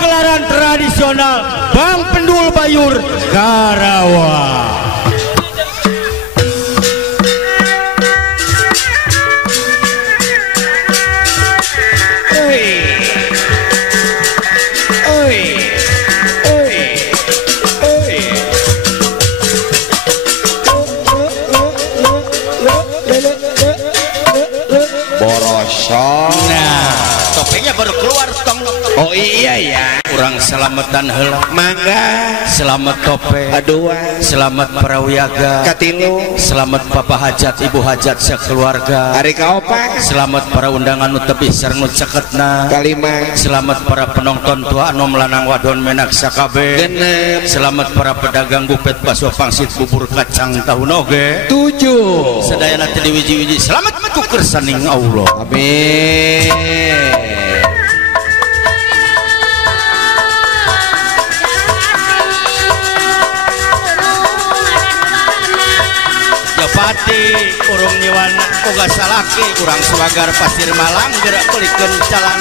pagelaran tradisional Bang Pendul Bayur Karawang. Topengnya baru keluar tong. Oh iya ya, Kurang selamatan heula. mangga Selamat tope. kedua Selamat parawiaga. katilu Selamat Bapak Hajat, Ibu Hajat sekeluarga. hari kaopat Selamat para undangan nu tebih sareng nu ceketna. kalima Selamat para penonton tua anu melanang wadon menak sakabe. genep Selamat para pedagang bupet bakso pangsit bubur kacang tahu noge. tujuh. Sedayana teu diwiji-wiji. Selamat ku kersaning Allah. Amin. Japati urung nyiwan boga salaki kurang suagar pasir Malang gerak pelikeun calang.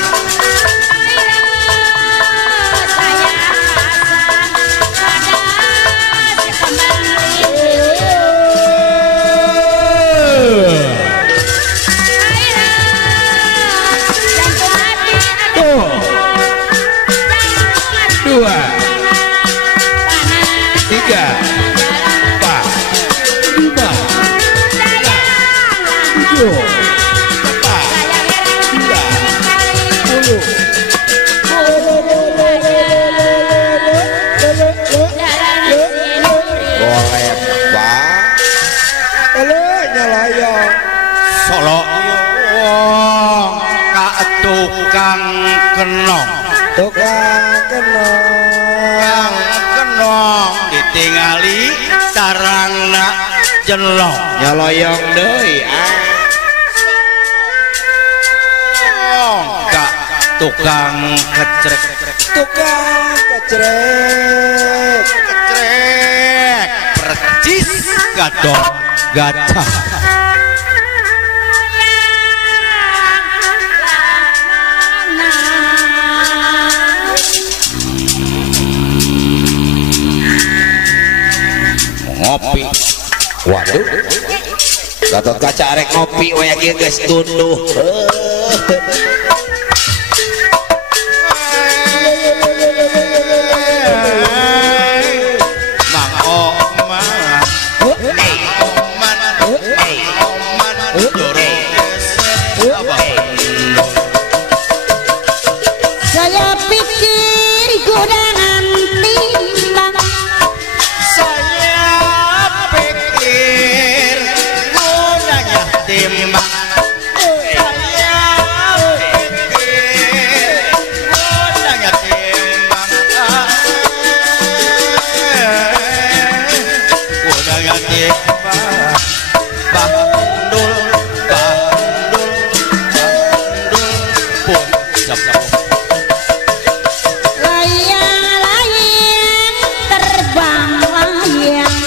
Dua, tiga, empat, lima, tujuh, empat, sembilan, 10. Boleh pak, nyalayong. Solo wong ka tukang kenong. Tukang kenong, Kenong ditingali tarangna jelong. nyaloyong deui Ka tukang kecrek. tukang kecrek. Kecrek percis gadok gacah. Ngopi. Waduh, Gatot Kaca arek ngopi we kieu geus tunduh. Mang Oman. Oman. Jorok geser abah. Saya pikir gudangan timbang. Saya pikir gunanya timbang. Saya pikir gunanya timbang. Gunanya timbang. Bandul pun siap. Layang-layang terbang layang.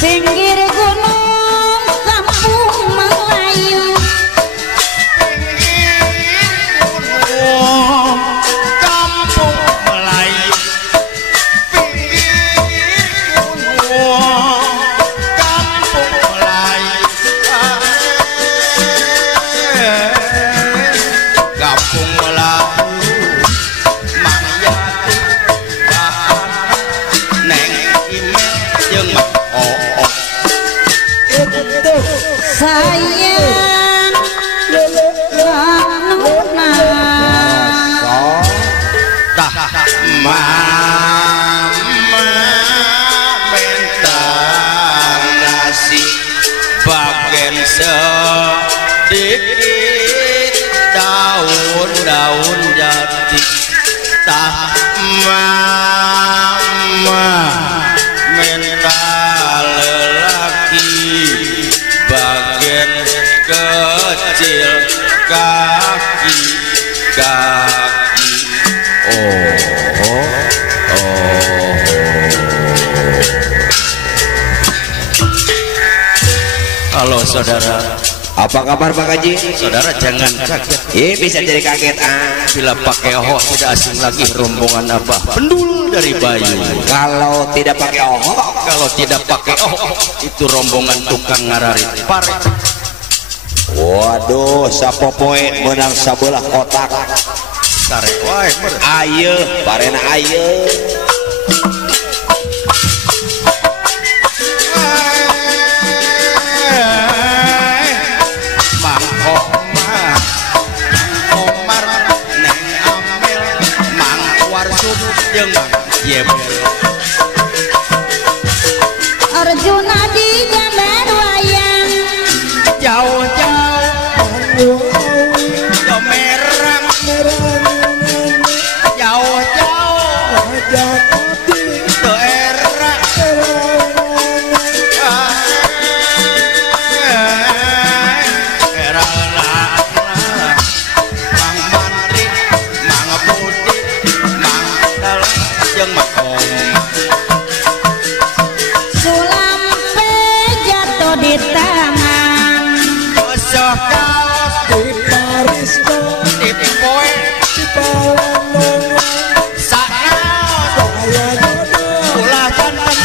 Pinggir gunung kampung Melayu. Kampung Melayu, pinggir gunung, Kampung Melayu, Kampung Melayu, Mang Yati, Neng Imel jeung Mang Oo. Sayang Nuna. Tah mama mentang nasi bagian sedikit daun-daun jati. Tah mama saudara. Apa kabar Pak Haji? Saudara jangan kaget. Bisa jadi kaget Bila pakai oho tidak asing lagi rombongan Abah Pendul dari Bayu. Kalau tidak pakai oho, Kalau tidak pakai oho itu rombongan tukang ngararit pare. waduh, sapopoe menang sabelah kotak. Sare wae bener. Ayo, parena ayo. Mang Omar, Neng Amel, Mang Warsum jeung Mang Yebel. Arjuna di gambar wayang Jauh-jauh Domerang, jauh-jauh daerah Mang Mantri, Mang Budi, Mang Dalang jeung Mang Om. sulam jatuh di tangan Bosok kaos di Paris di poe di saat ulah jantan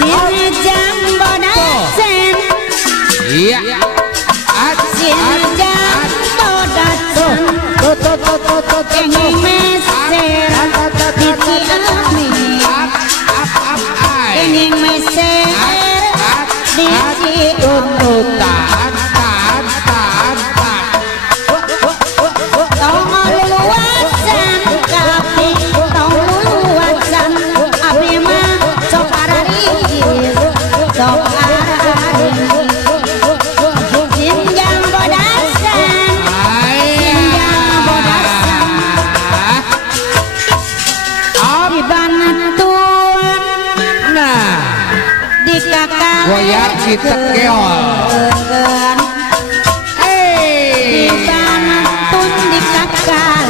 sini jambo dasen iya sini jambo dasen kenging meser di Ciamis kenging meser di Ciamis tong luluasan kapi tong luluasan abi mah sok araris sok araris sinjang bodasan sinjang bodasan di banatuan di kakak goyang si tekeol di banatun di kakak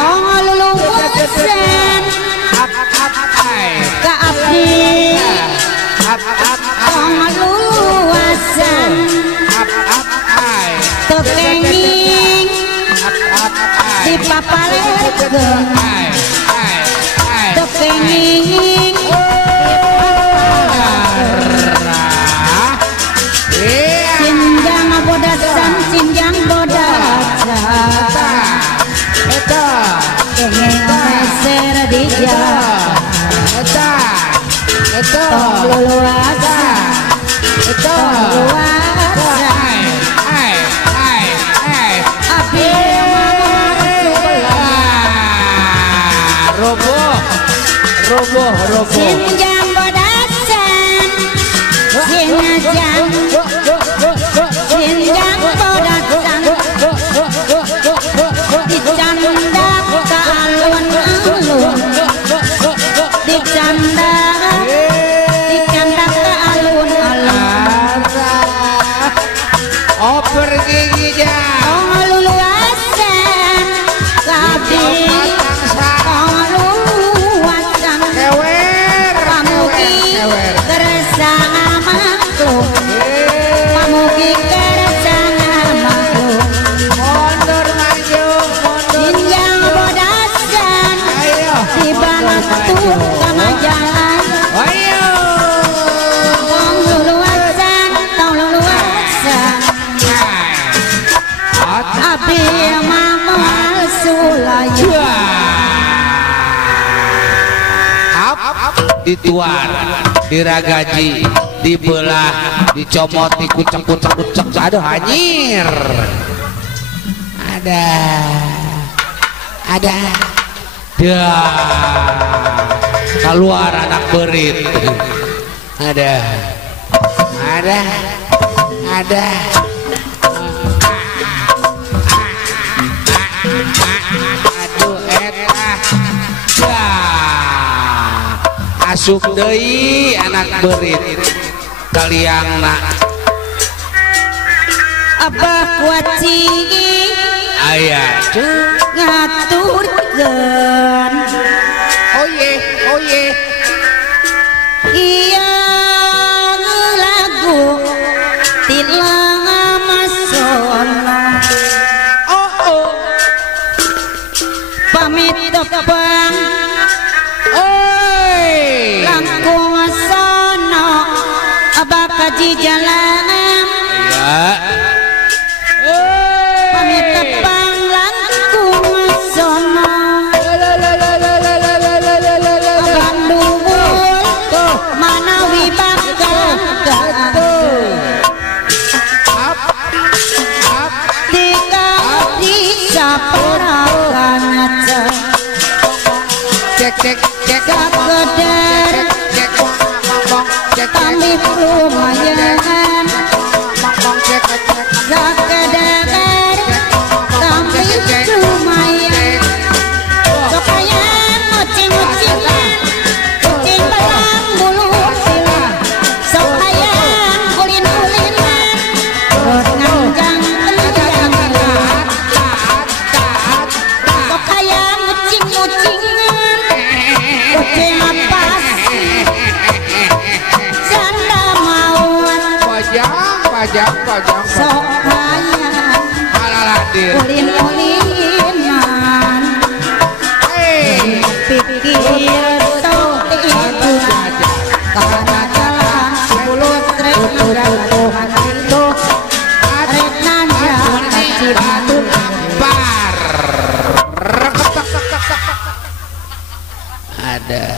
tong luluasan ka abdi tong luluasan tekenging di papalerkeun tekenging di papalerkeun sinjang bodasan sinjang bodasan kenging meser di jalan tong luluasan tong luluasan abi roboh sinjang bodasan sinjang bodasan dicandak ka alun-alun dicandak ka alun-alun oper gigi tong luluasan kabi tong luluasan pamugi kersa makhluk pamugi kersa makhluk mundur maju sinjang bodasan di banatu kamajalan ayo tong luluasan abi mamal sulaya dituar diragaji dibelah dicomot dikucek-kucek aduh hanyir ada keluar anak berit ada asup deui anak beurit kaliangna Abah kuacing aya ngaturkeun oye iya lagu tilang masona pamit tepang langkung sono abah kaji jalan pamit tepang langkung sono abah duwul manawi bakal cek sakedar kami lumayan sakedar kami lumayan sokayan ngoceng-ngocengan kucing balang bulu silang sokayan ulin-ulinan nganjang sokayan ngoceng-ngocengan kucing apa janda mauan pajang sokayan halaladir ulin-ulinan pikir tau itu karena jalan mulut rek nanda kasih batu bar ada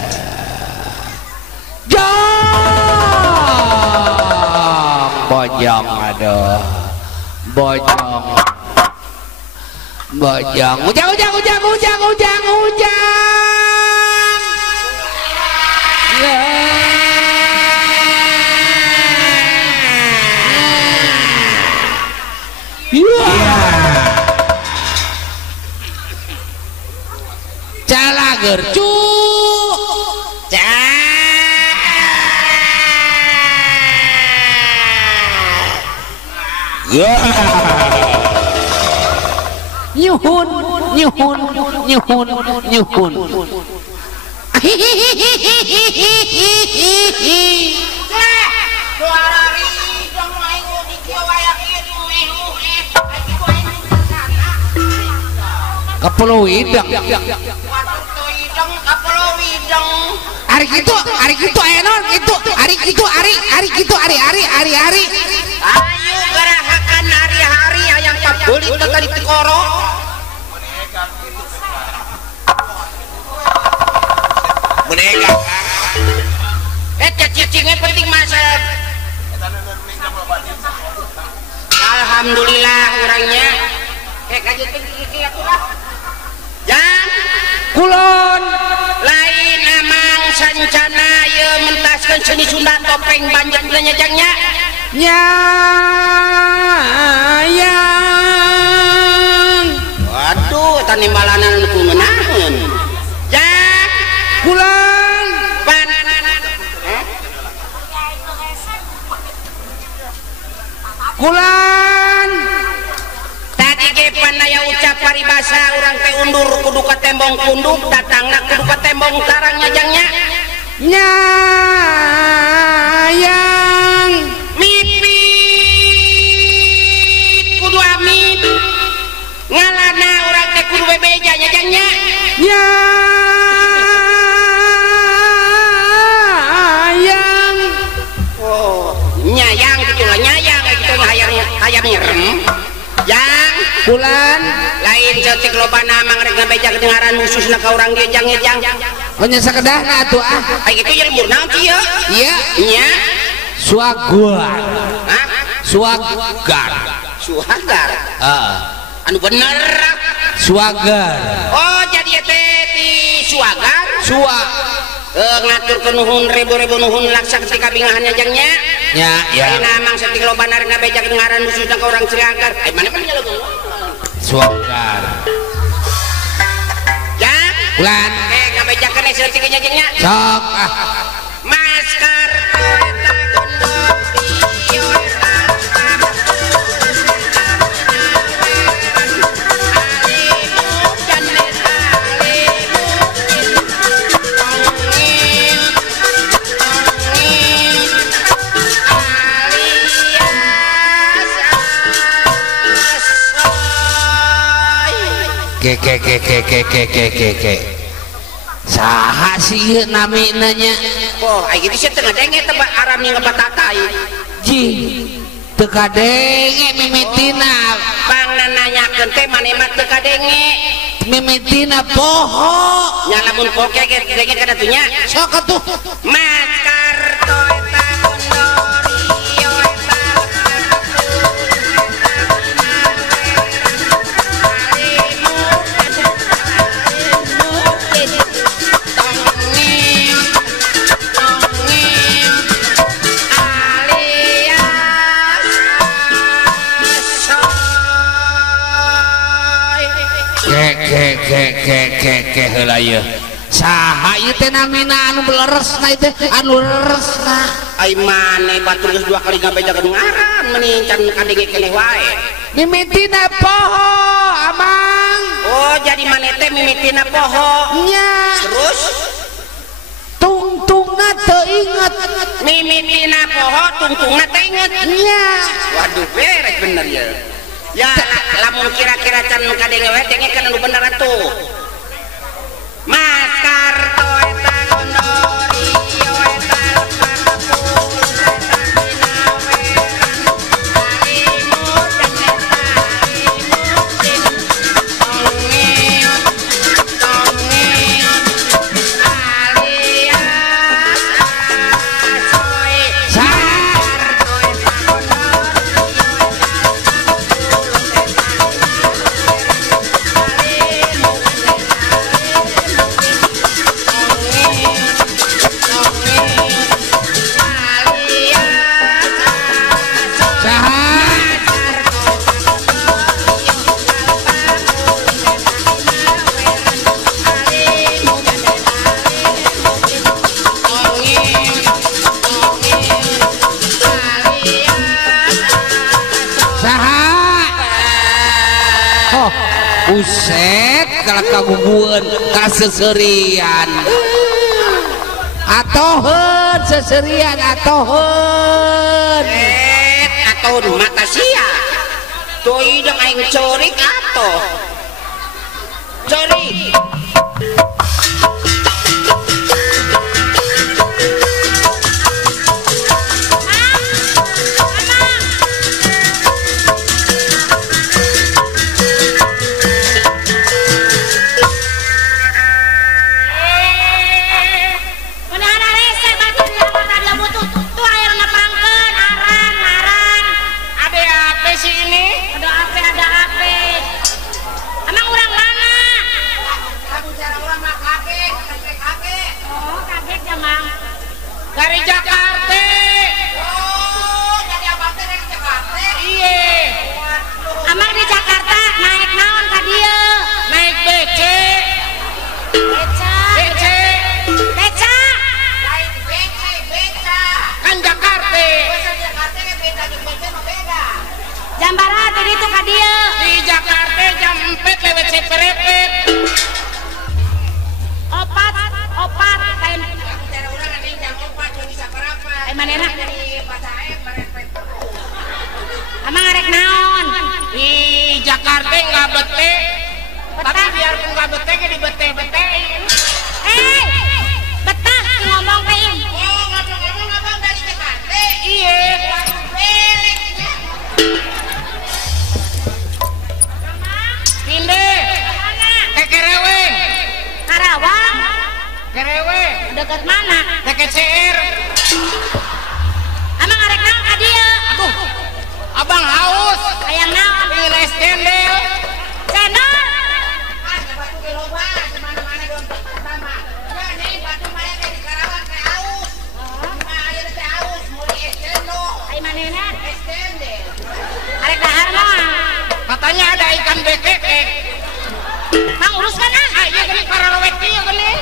bojong aduh bojong ujang calager cu nyuhun Kapolo Widang hari gitu enon itu hari ayo gerahakan hari-hari yang papuli tadi tikoro menega cacingnya penting masak alhamdulillah orangnya jangan kulon lain amang sancana ye mentaskan seni Sunda topeng banjak nyajangnya nyayang waduh tani malanan ku menahan jak kulon pan kulon tadi ge pandaya ucap paribasa urang teh undur kudu ka tembong kunduk datangna kudu ka tembong tarang nyajangnya nyayang mipit kudu amin ngalana urang teh kudu bebeja nyajangnya nyayang oh nyayang gitu lah nyayang gitu hayam nyerem yang bulan lain cetik lobana mangrek ngabeja kedengaran khususna ka urang gejang-gejang nya sakedahna atuh ai kitu ye lembur naon kieu iya nya suagar hah suagar anu bener suagar oh jadi teh ti suagar ngatur ke nuhun ribu-ribu nuhun laksa ketika bingahannya jangnya ya ayeuna amang satik lobana rek ngabeja kedengaran khususna ka urang Cileangkar mana suagar jang bulan ke ngabejakeun seutik nya jeung nya. Sok. Maskar eta gondol ieu ke saha sih namina nya oh ai gitu sih teu ngadenge teh aramnya ngebatatai ji teu kadenge mimitina bangna nanyakeun teh maneh mah teu kadenge mimitina poho nya lamun poke denge kana tuh nya sok atuh maskar to eta gondori yo eta ke heula ieu saha ieu teh namina anu leresna ieu teh anu leresna ai maneh batur geus 2 kali ngabejakeun ngaran meni can kadenge keneh wae mimitina poho amang oh jadi maneh teh mimitina poho nya terus tungtungna teu inget mimitina poho tungtungna teh inget nya waduh beres bener ya ya lamun kira-kira can kadenge wae teh kan anu bener atuh maskar to eta gondori yo eta buset kalau kaguguan kaseserian atoheun seserian atoheun atoh mata sia tuh ideng aing corik atoh corik dari Jakarta. Oh, jadi abang teh dari Jakarta? Iya. Amang di Jakarta naik naon ka dieu? Naik BC. Beca. BC. Beca. Lain BC, beca. Kan Jakarta. Jakarta ge beda jeung BC mah beda. Jam baraha teh ditu ka dieu? Di Jakarta jam 4 lewat Ciperepet. Opat kain manena amang arek naon di Jakarta nggak bete tapi biarpun nggak bete di bete-betein betah ngomong kayak oh ngomong abang dari Jakarta iya pindah ke Kereweng Karawang Kereweng dekat mana dekat CR amang arek naon ka dieu aduh abang haus aya naon pengen es cendel cendol batu ge loba di mana-mana di pertama ya nih batu maya di Karawang teh haus aya teh haus meuli es cendol ai manehna es cendel arek dahar mah katanya ada ikan bekek mang uruskeun ah ieu geuning paralowet ieu geuning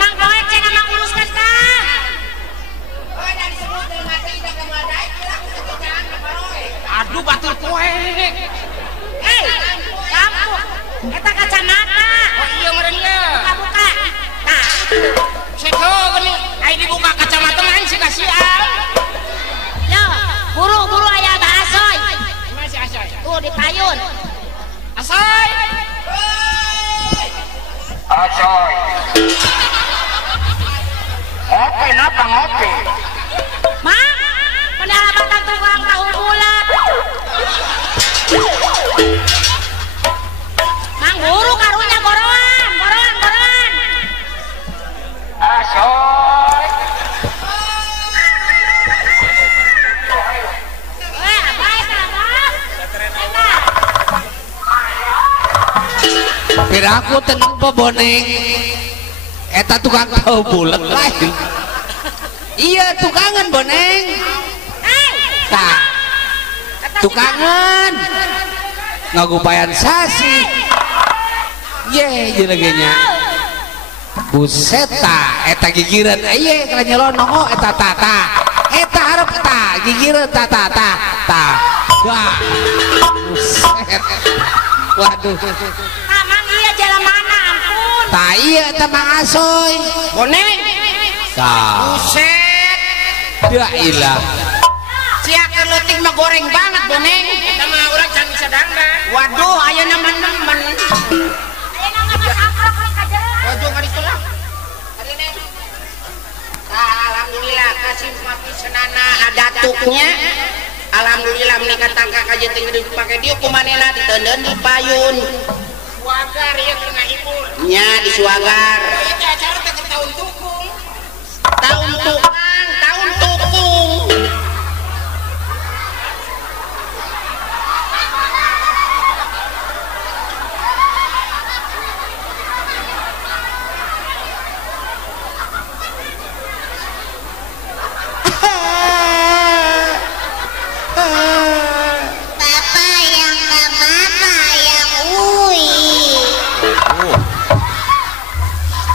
emang proyek cek emang uruskan kah? Aduh batur kowe. Hei, kamu, eta kacamata. Oh iya meureun ye. Buka-buka. Nah, Seko geuning ai dibuka kacamata mah si kasihan. yo, buru-buru aya bahasoy. Masih asoy. Tuh di payun. Asoy. Acoy. Ngopi napa ngopi? Mak, pendala batang tukang tahu bulat. Mang buru karunya goroan, goroan. Acoy. Baik Bang. Piraku tenang po boneng. Eta tukang tahu bulat lain. Iya tukangan boneng. Tah. Tukangan. Ngagupayan sasi. Ye jeleugenya. Buset tah eta gigireun ieu kana nyelonong eta tata. Eta hareup tah gigireun tata. Tah. Wah. Buset. Waduh. Mang iya jalan mana ampun. Tah iya tah Mang Asoy. Boneng. Tah. Buset. Ya ilah. Sia keleutik mah goreng banget boneng. Eta mah urang can bisa dangdang. Waduh, aya nemen-nemen. Ayo nangga masak aja. Waduh ka ditu lah. Alhamdulillah kasih mati senana ada tuknya. Alhamdulillah menikah tangka kaje tinggal dipake dieu kumanehna diteundeun di payun. Suagar ya kena ibu. Nya di suagar. Itu acara teh tahun tukung. Tahun tukang, tahun tukung. Papa yang ke mama yang ui.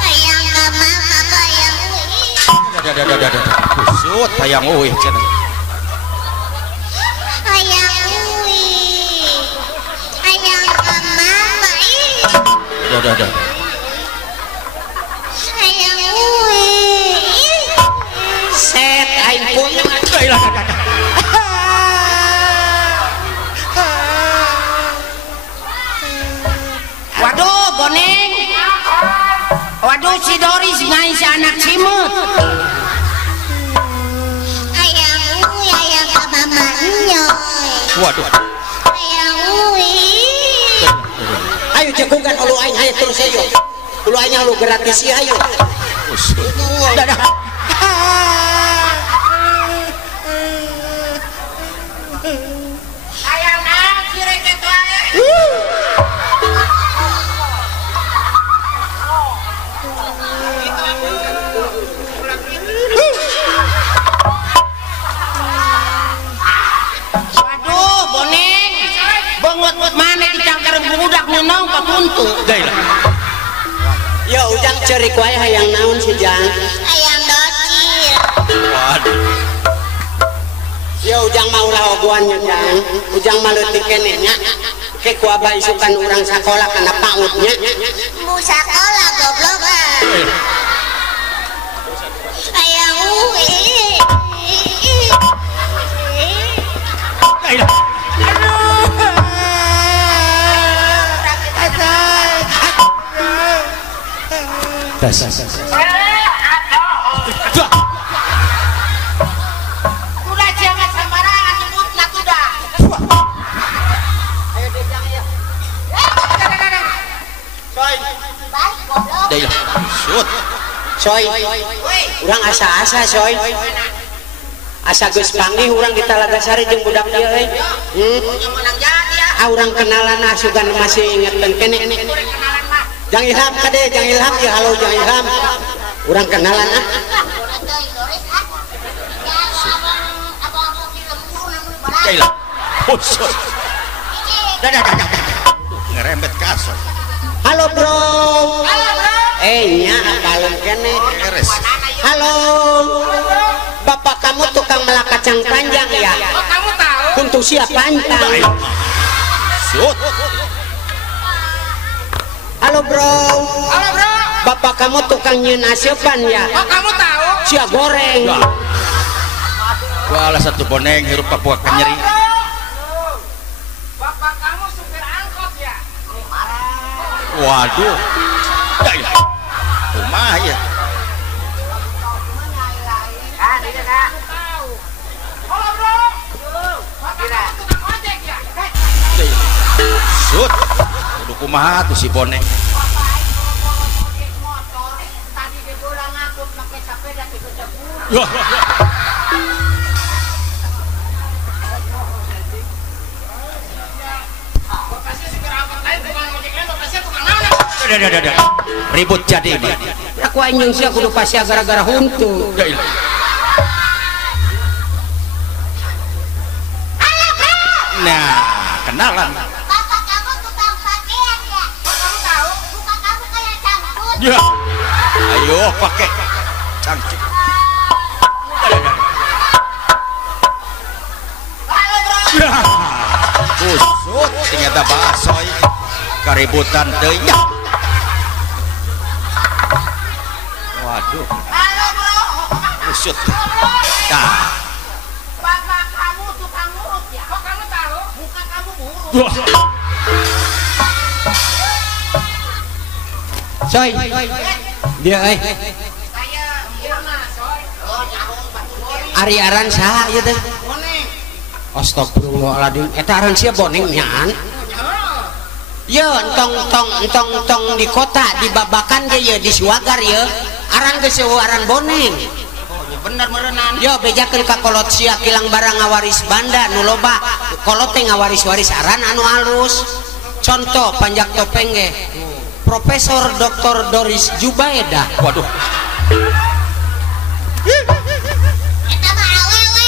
Yang ke mama apa yang ui. Kusut tayang euy cenah. Yang ui. Yang ke mama ih. Yang ui. Set aing punya. Waduh, boneng. Waduh, si Doris ngai si anak simut. Yang ui. Yang ke mama nyoy. Waduh. Yang ui. Ayo jagungan ulu aing hayu terus ayo. Ulu aing ulu gratis ya ayo. Dadah. Ayam nang cireket wae. Waduh, boneng. Bengut mana dicangkar budak nunong papuntu. Yo ujang cerik wae hayang naon si Jang. Yang docil. Waduh. Yo ujang mau laoguannya Jang. Ujang maleutik keneh nya. Ke ku abah isukan urang sakola kana pautnya. Bu sekolah goblok. Yang ui. Udah jangan sembarangan nyebut natuda. Soy. Urang asa-asa soy. Asa geus panggih urang di Talagasari jeung budak ieu euy. Ah urang kenalan asugan masih ingetan keneh. Jang Ilham kade, Jang Ilham ya halo Jang Ilham. Urang kenalan ah. Ngerembet kasar. Halo bro. Halo bro. nya apalun kene. Halo. Bapak kamu tukang melak kacang panjang ya? Oh, kamu tahu? Kuntusia panjang. Sut. Halo bro. Halo bro. Bapak kamu tukang nyeun asepan ya? Oh, kamu tahu? Sia goreng. Wala satu boneng hirup Papua nyeri. Bapak kamu supir angkot ya? Waduh. Ya. Rumah ya. Halo bro. Bapak kamu tukang ojek ya? Sut. Kudu kumaha tuh si boneng. Tadi dia pulang ngangkut pakai sepeda ke Jepur. Wah. Bapaknya supir angkot lain, tukang ojek lain, bapaknya tukang naon? Dah. Ribut jadi mah. Aku anjing sia kudu pasia gara-gara huntu. Ya ilah. Nah, kenalan. Bapak kamu tukang pakaian ya? Kamu tahu? Muka kamu kayak cangkut. Ya. Ayo pakai cangkut. Ya. Kusut ternyata basoy keributan deui. Ya. Waduh. Halo bro. Kusut. Dah. Bapak kamu tukang ngurut ya? Oh, kamu tahu? Muka kamu buruk. Wah. Soy. Dia Saya Irna, soy. Ari aran saha ieu teh? Boneng. Astagfirullahaladzim. Eta aran sia boneng nyaan. Ye entong di kota di Babakan ge ye di Suagar ye. Aran ge aran boneng. Oh, ya bener merenan. Yo bejakeun ka kolot sia kilang barang ngawaris banda nu loba. Kolot teh ngawaris-waris aran anu alus. Contoh panjak topeng ge. Profesor Dr. Doris Jubaedah. Waduh. Kita mah awewe.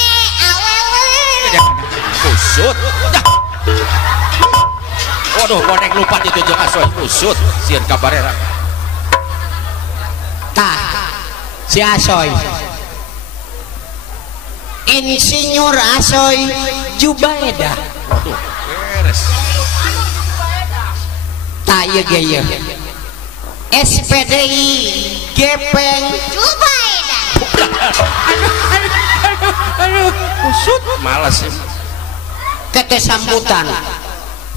Kusut. Dah. Waduh, bonek lupa ditujuk asoy. Kusut. Sieun kabarera. Tah. Si Asoy. Insinyur Asoy Jubaedah. Waduh, beres. Tah ieu ge ieu. SPDI Gepeng Jubaedah. Kusut. Malas sih. kete sambutan.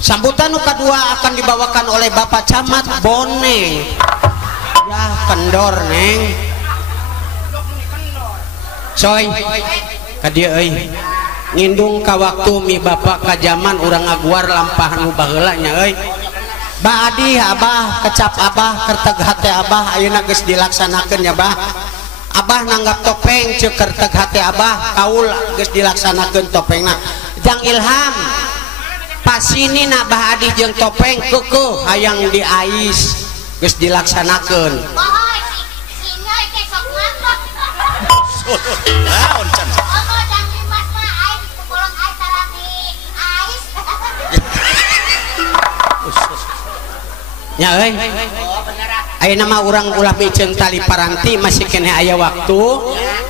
Sambutan nu kedua akan dibawakan oleh Bapak Camat Boneng. Ya kendor neng. Soy, ka dieu euy. Ngindung ka waktu mi bapak ka zaman urang ngaguar lampah nu baheula nya euy. Badi abah kecap abah kerteg hate abah ayeuna geus dilaksanakeun ya bah. Abah nanggap topeng ceuk kerteg hate abah kaul geus dilaksanakeun topengna. Jang Ilham pasini na bah adi jeung topeng keukeuh hayang diais geus dilaksanakeun. Bohong si Nyoy teh sok ngambek. Naon can. Omo dan Dimas mah ais pukulung ais salami ais. Ya euy. Ayeuna mah urang ulah miceun tali paranti masih kene aya waktu.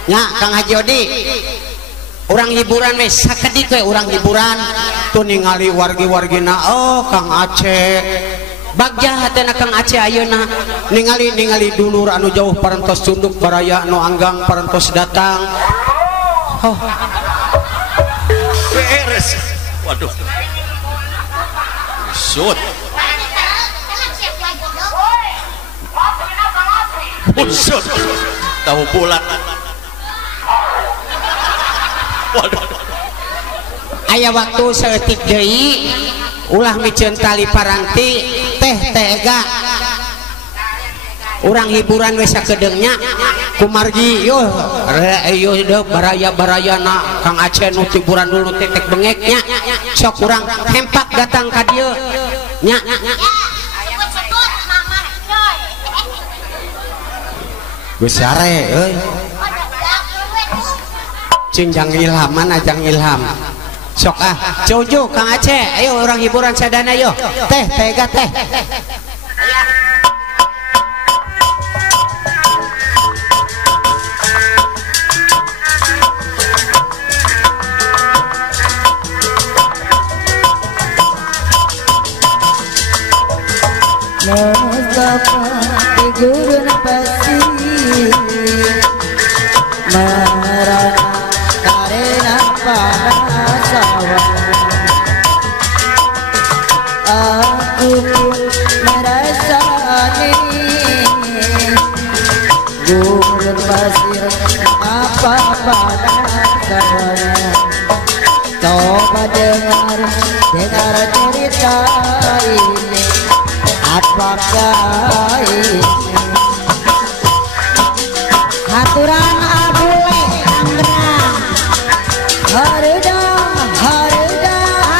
Nya Kang Haji Odi. Urang hiburan we sakedik we urang hiburan. Tuh ningali wargi-wargina oh Kang Aceh. Bagja hatena Kang Aceh ayeuna ningali dulur anu jauh parantos cunduk baraya anu anggang parantos datang. Oh. Beres. Waduh. Kusut. Tenang siap lagi dong. Kusut. Tahu bulat. Waduh. Aya waktu saeutik deui ulah miceun tali paranti teh tega urang hiburan we sakedeungnya kumargi yo ayo deuh baraya-barayana Kang Aceh nu hiburan dulu tetek bengeknya sok urang hempak datang ka dieu nya Sebut-sebut Mama Nyoy. geus sare euy cing Jang Ilham mana Jang Ilham sok ah jojo Kang Aceh ayo orang hiburan sadana yo teh tega teh seperti gurun pasir merana karena panas awan. Aku merasani gurun pasir apa panas awan. Coba dengar cerita ini, apakah ini aturan abule Tangerang? Haredang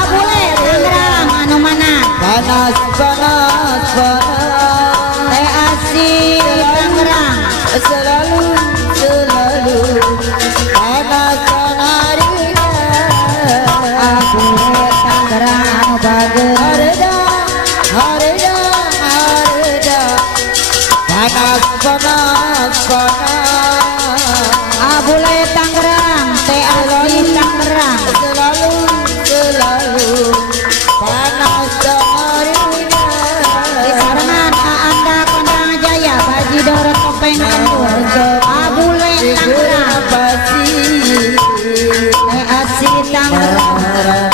Abule Tangerang anu mana? panas panas panas Teh asih Tangerang. selalu panas sanarinya. Abule Tangerang anu bageus. Haredang panas panas panas Abule Tangerang, teh asih Tangerang. selalu panas sanarinya. Sarangan Anda Kondang Jaya Bajidor Topeng Kendul. Abule Tangerang, teh asih Tangerang.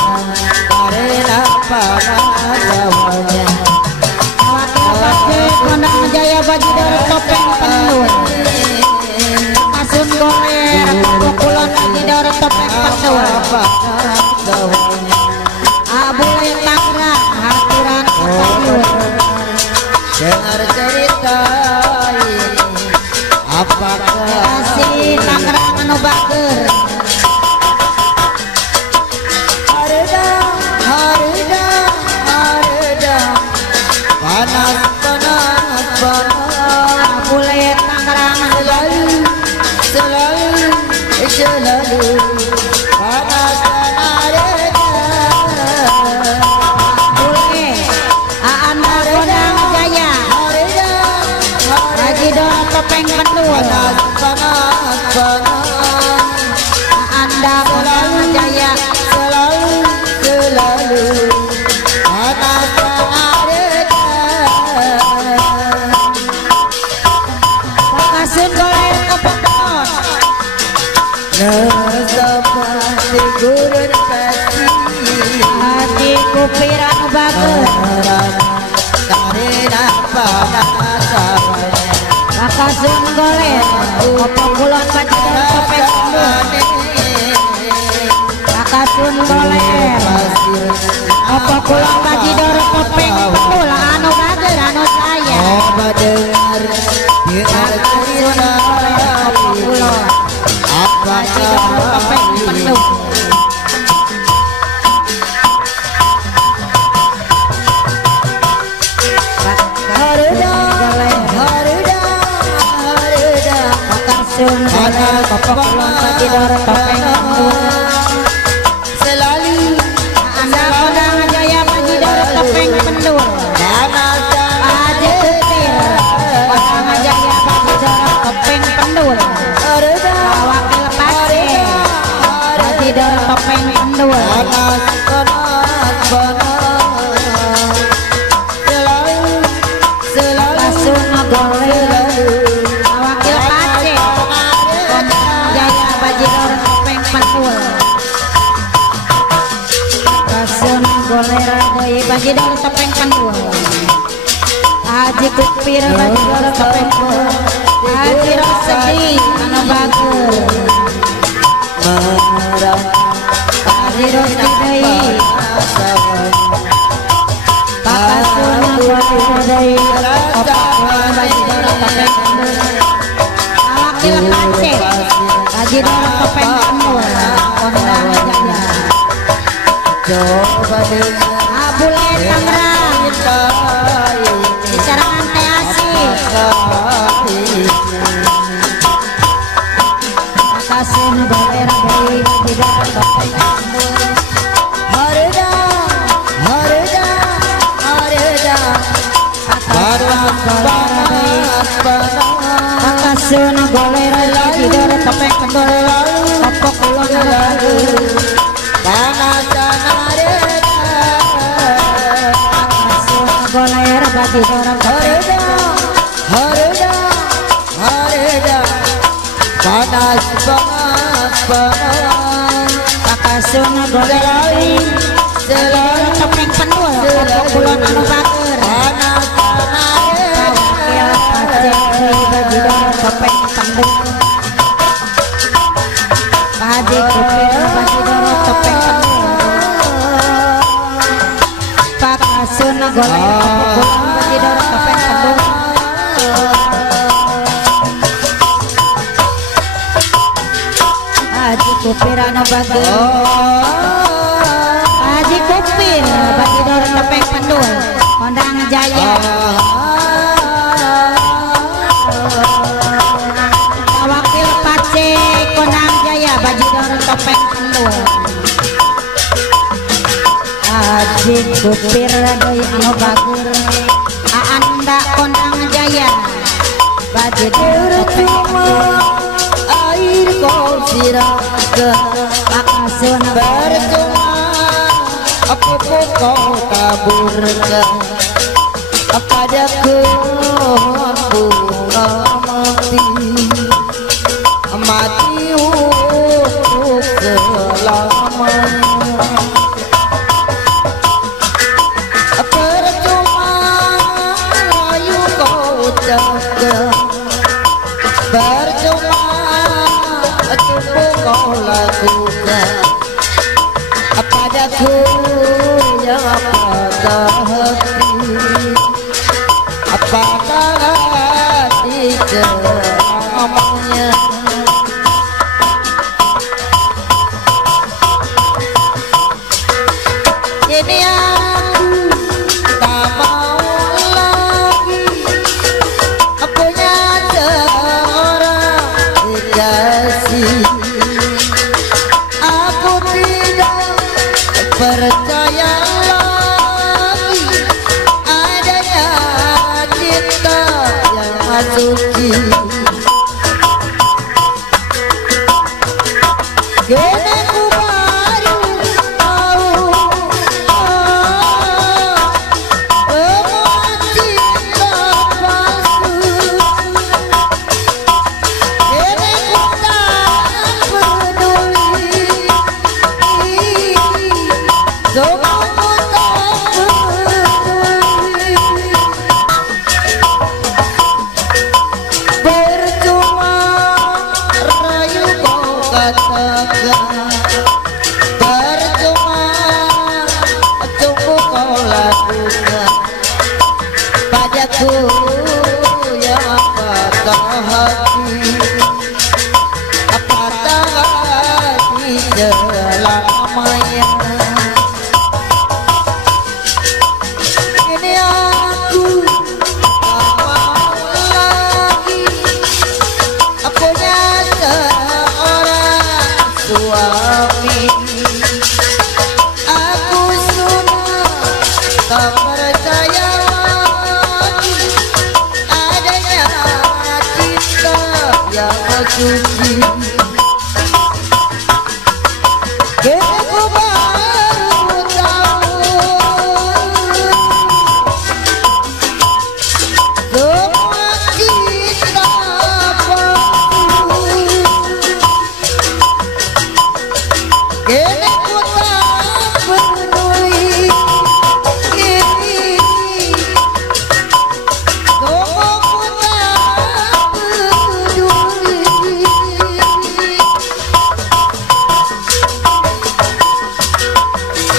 Karena panas awalnya Wakil Kondang Jaya Bajidor Topeng Kendul. Kasun Goler Kulon Bajidor Topeng Kendul. Abule Tangerang, aturan Kendul. dengar cerita ini, apakah Asih Tangerang anu bageus. haredang panas panas panas Abule Tangerang anu selalu panas haredang. Abule Anda Kondang Jaya Bajidor Topeng Kendul. Panas Anda Kondang Jaya selalu panas haredang. Kasun Goler Kopekon. Seperti gurun pasir Hati kupir anu bageus. karena panas awalnya. Kasun Goler Kopek Kulon Bajidor Topeng Kendul. Kasun Goler Kopek Kulon Bajidor Topeng Kendul anu bageus anu saya. Coba dengar Kasun cerita Goler Kopek Kulon Bajidor Topeng apakah Kendul. Kasun Goler Kopek Kulon Bajidor Topeng Kendul. selalu Anda Kondang Jaya Bajidor Topeng Kendul. panas Aji Kupir Kondang Jaya Bajidor Topeng Kendul. Wakil Pase Bajidor Topeng Kendul. panas Kasun Goler Wakil Pase Kondang Jaya Bajidor Topeng Kendul. Kasun Goler Deui Bajidor Topeng Kendul. Haji Kupir Bajidor Topeng Kendul. Haji Rosedi anu bageus. Haji Rosedi deui. Kasun Goler deui Kopekon Bajidor Topeng Kendul. Wakil Pase Bajidor Topeng Kendul. Kondang Jaya. coba dengar Abule Tangerang, Sarangan teh asih. Kasun Goler deui Bajidor Topeng Kendul. Kasun Goler Bajidor Topeng Kendul. Kopek Kulon Kasun Goler Bajidor Topeng panas banget Pakasuna golai selalu topeng pendul kulon anu bager panas wakil pacek bajidor topeng pendul Haji kupil bajidor topeng pendul Pakasuna golai kulon bajidor topeng pendul Haji kupil anu bager Haji kupil bajidor topeng pendul Kondang Jaya wakil pacek Kondang Jaya bajidor topeng pendul Haji kupil deui anu bager Aanda Kondang Jaya bajidor topeng pendul air kau sirahkan Pakasuna percuma aku kau taburkan padaku bunga mati untuk selamanya percuma ayu kau jaga percuma cukup kau lakukan padaku yang patah hati patah hati selamanya ini aku tak mau lagi punya seorang kekasih aku tidak percaya lagi adanya cinta yang suci kini ku baru tahu semua cinta palsu kini ku tak peduli semua ku tak peduli percuma rayu kau katakan percuma cukup kau lakukan padaku yang patah hati patah hati selamanya ini aku tak mau lagi punya seorang suami aku sudah tak percaya lagi adanya cinta yang suci kini ku baru tahu semua cinta palsu kini ku tak peduli semua ku tak peduli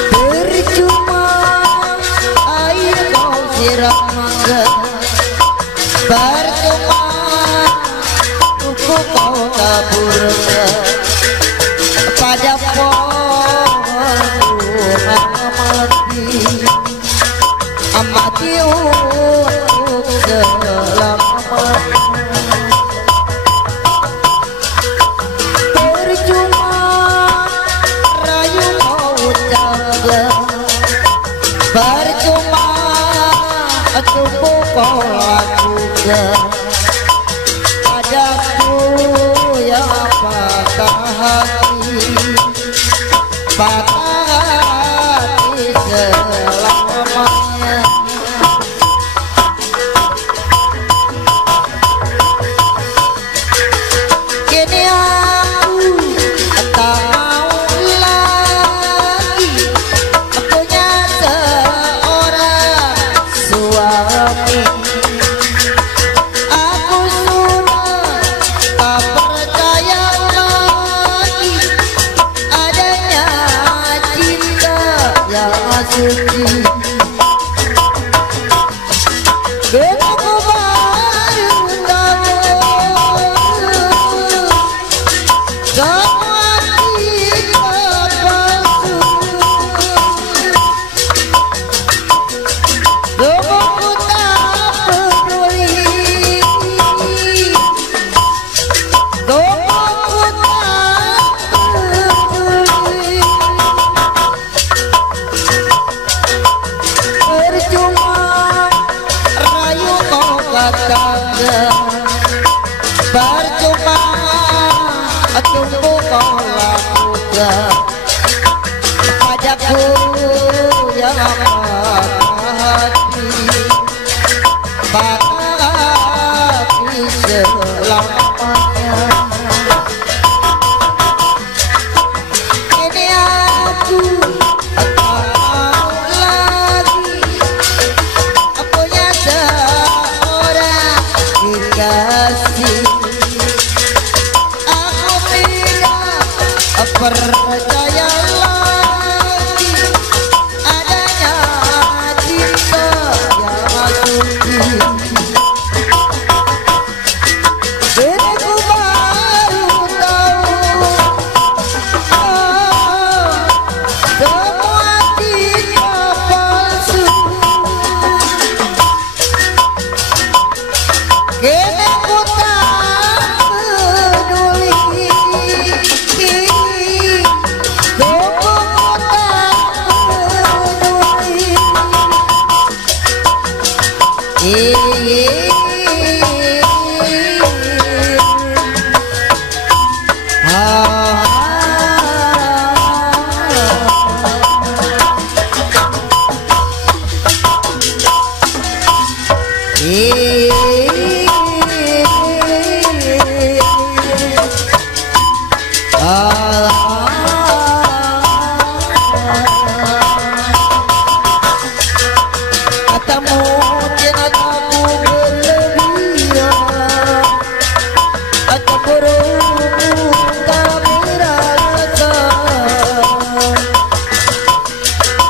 percuma air kau siramkan percuma kuku kau taburkan pada pohon bunga mati untuk selamanya percuma rayu kau jaga percuma cukup kau lakukan padaku yang patah hati selamanya kini suci Aku baru tahu semua kita palsu Tubuhku tak peduli Tubuhku tak peduli Percuma rayu kau katakan Percuma tunggu kau lakukan Pajakku yang patah hati Patah hati selamanya Ini aku tak mau lagi punya seorang kekasih Aku tidak percaya lagi adanya cinta yang suci Kini ku baru tahu semua cinta palsu Kini ku tak peduli Tubuhku tak peduli Katamu jangan aku berlebihan Atau burukku tak berasa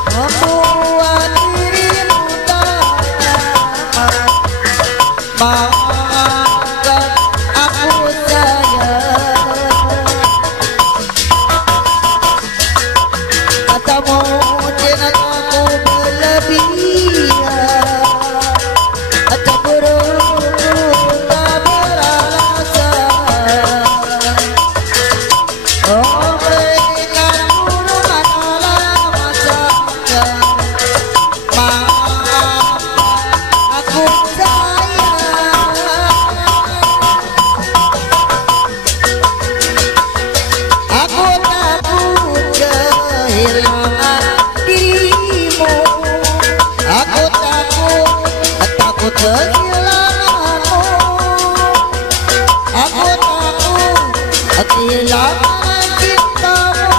Membuat dirimu tak nyaman Maafkan aku sayang Katamu jangan aku berlebihan Atau burukku tak berasa Oh berikan kurungan alamat sayang Maafkan aku sayang Aku takut kehilangan dirimu Aku takut kehilanganmu Aku takut kehilangan cintamu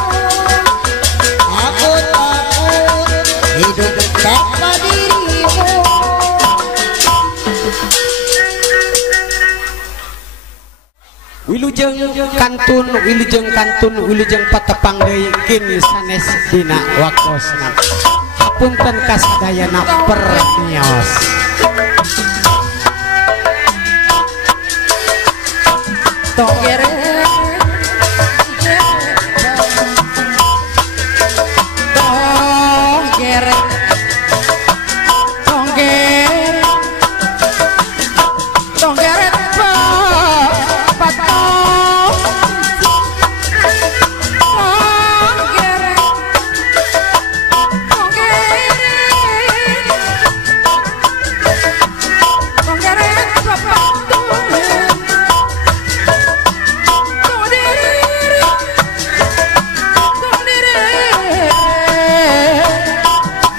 Aku takut hidup tanpa dirimu Wilujeng kantun wilujeng patepang deui kini sanes dina wakosna hapunten kasadayana pernios Togere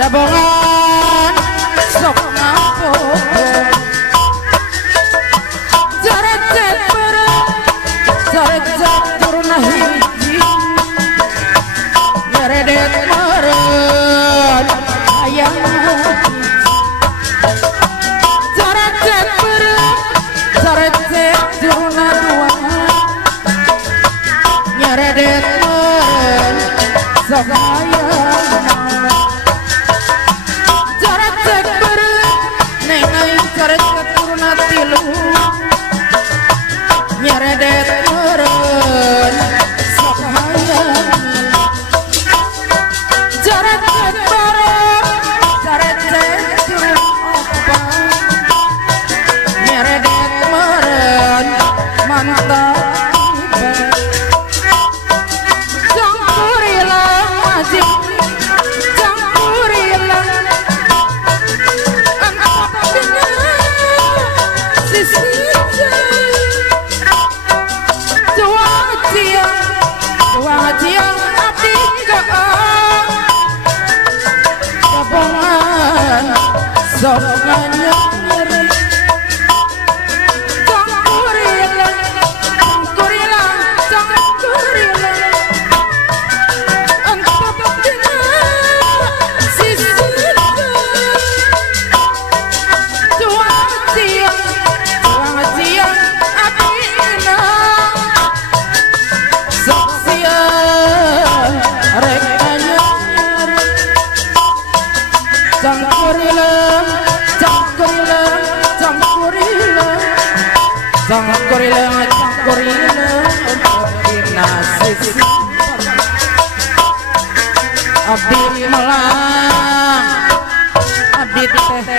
dabongan sok ngampun jaret turun hiji ngeredet meren hayang jaret turun dua ngeredet meren sok hayang Abdi melang, abdi teh